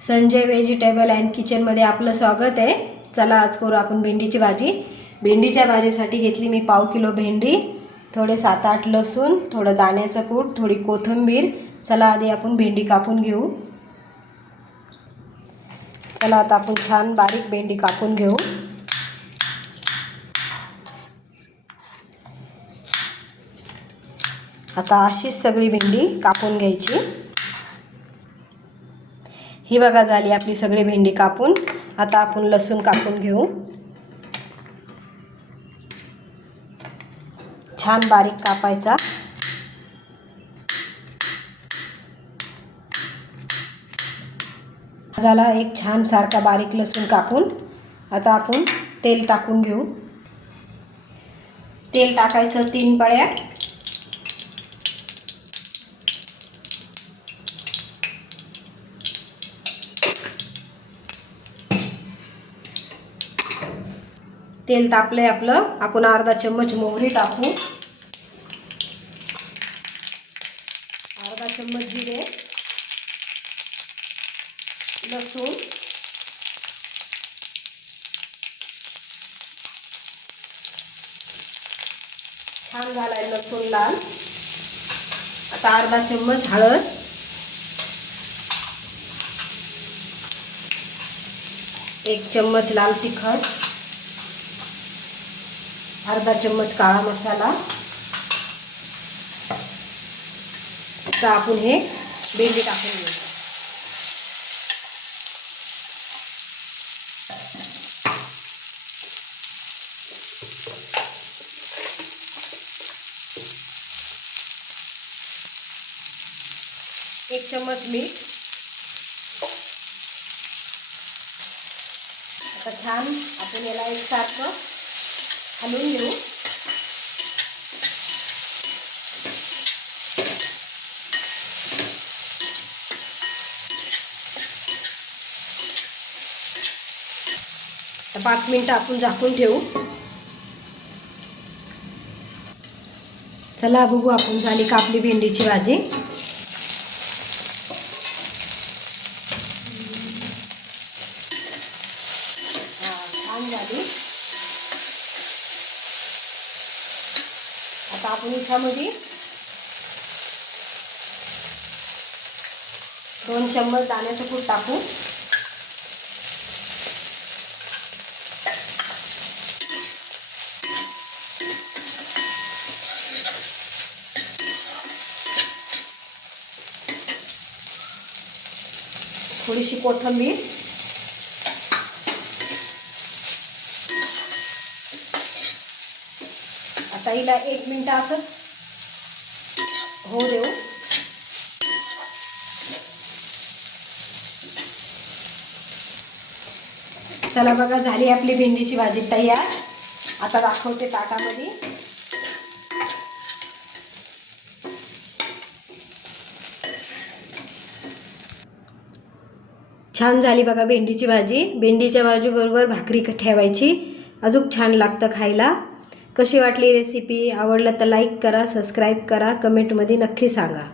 Sanjay vegetable and किचनमध्ये आपलं स्वागत आहे। चला आज करू आपण भेंडीची भाजी। भेंडीच्या भाजीसाठी घेतली मी पाव किलो भेंडी, थोडे 7-8 लसूण, थोडं दाण्याचं कूट, थोडी कोथिंबीर। चला आधी आपण भेंडी कापून घेऊ। चला आता आपण छान बारीक भेंडी कापून घेऊ। आता अशीच सगळी भेंडी कापून घ्यायची। ही बघा झाली आपली सगळी भेंडी कापून। आता आपण लसूण कापून घेऊ। छान बारीक कापायचा। झाला एक छान सारखा बारीक लसूण कापून। आता आपण तेल टाकून घेऊ। तेल टाकायचं 3 पळ्या। तेल तापले आपलं, आपण अर्धा चम्मच मोहरी टाकू, अर्धा चम्मच जिरे, लसूण, छान झालाय लसूण लाल। आता अर्धा चम्मच हळद, एक चम्मच लाल तिखट, अर्धा चम्मच काळा मसाला। आता आपण हे भेंडी टाकून घेऊ। एक चम्मच मीठ। आता छान आपण याला एकसारखं हलवून घेऊ। तर 5 मिनिटं आपण झाकून ठेवू। चला बघू आपण झाली का आपली भेंडीची भाजी। छान झाली। आता आपण याच्यामध्ये 2 चम्मच दाण्याचं कूट टाकू। थोडीशी कोथिंबीर, आता हिला 1 मिनिट असंच होऊ देऊ। चला बघा झाली आपली भेंडीची भाजी तयार। आता दाखवते ताटामध्ये। छान झाली बघा भेंडीची भाजी। भेंडीच्या भाजीबरोबर भाकरी ठेवायची, अजून छान लागतं खायला। कशी वाटली रेसिपी? आवडलं तर लाईक करा, सबस्क्राईब करा, कमेंटमध्ये नक्की सांगा।